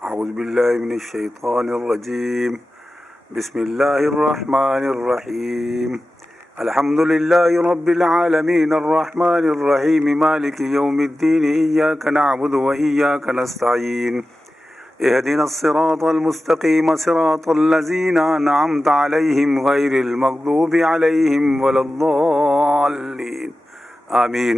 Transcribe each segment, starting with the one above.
अऊज़ु बिल्लाहि मिनश शैतानिर रजीम। बिस्मिल्लाहिर रहमानिर रहीम। अल्हम्दुलिल्लाहि रब्बिल आलमीन अर्रहमानिर रहीम मालिकि यौमिद्दीन इय्याका नअबुदु व इय्याका नस्तईन इहदिनस सिरातल मुस्तक़ीम सिरातल लज़ीना अनअमता अलैहिम गैरिल मग़दूबि अलैहिम वलद्दाल्लीन। आमीन।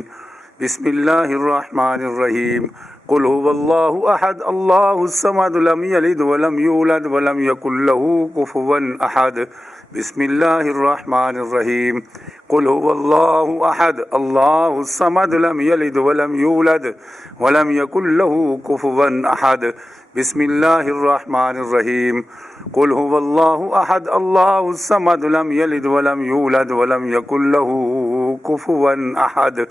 बिस्मिल्लाहिर रहमानिर रहीम। कुल हुवल्लाहु अहद अल्लाहुस समद लम यलिद वलम यूलद वलम यकुल लहू कुफुवन अहद। बिस्मिल्लाहिर रहमानिर रहीम। कुल हुवल्लाहु अहद अल्लाहुस समद लम यलिद वलम यूलद वलम यकुल लहू कुफुवन अहद। बिस्मिल्लाहिर रहमानिर रहीम। कुल हुवल्लाहु अहद अल्लाहुस समद लम यलिद वलम यूलद वलम यकुल लहू कुफुवन अहद।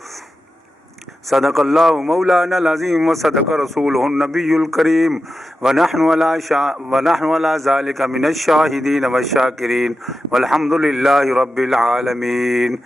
सदक़ल्लाहु मौलाना अज़ीम व सदक़ रसूलुहुन नबियुल करीम व नहनु अला ज़ालिका मिनश शाहिदीन व शाकिरीन वल्हम्दुलिल्लाहि रब्बिल आलमीन।